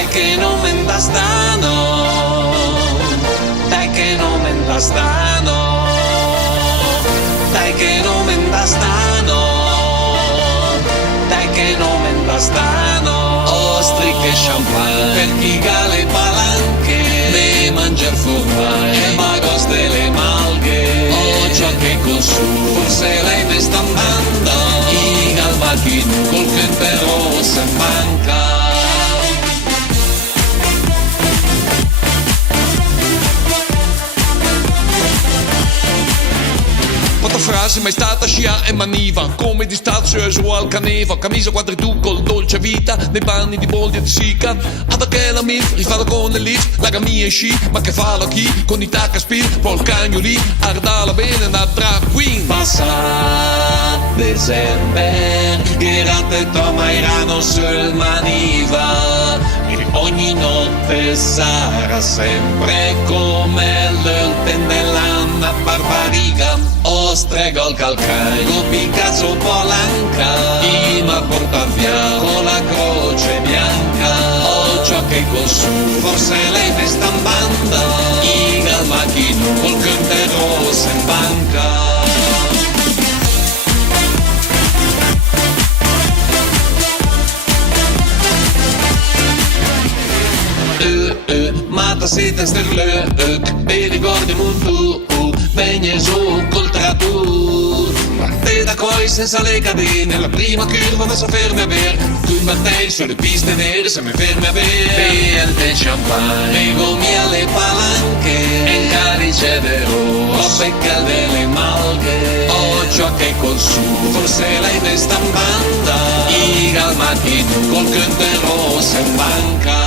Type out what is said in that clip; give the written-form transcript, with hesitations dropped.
dai che non me da stano, dai che non me da stano, dai che non me da stano, dai che non me da stano. Ostriche e champagne per chi ha le palanche, ne mangia formai e magos delle malghe. Oh ciò che consumo, forse lei ne sta andando, i galmachino col che però se manca. Frase mai stata scia e maniva, come di stazio su al caneva, camisa quadritucco, dolce vita, nei panni di Boldi e di Sica. Ad che la mif, rifata con il lift, la gamia e sci, ma che fa la chi, con i tacca spil, pol cagnoli, ardala bene una drag queen. Passa dicembre, girate toma irano sul maniva, e ogni notte sarà sempre come l'ultima dell'anna barbarica. Ostrega al calcaio, Picasso Polanca, Ima porta via con la croce bianca. Oh ciò che consumo, forse lei ne sta in banda, i galmachino col conte rosso in banca. Mata siete sterleuk, bei ricordi mundu, vegna su col tradù. Parte da coi senza le catene, la prima curva ma si fermi a bere. Tu battei sulle piste nere, se mi fermi a bere. Beer de champagne, begomi alle palanche, e in calice de rosso, becca delle malghe. Oh ciò che consumo, forse lei ne sta in banda, i galmachino col conte rosso in banca.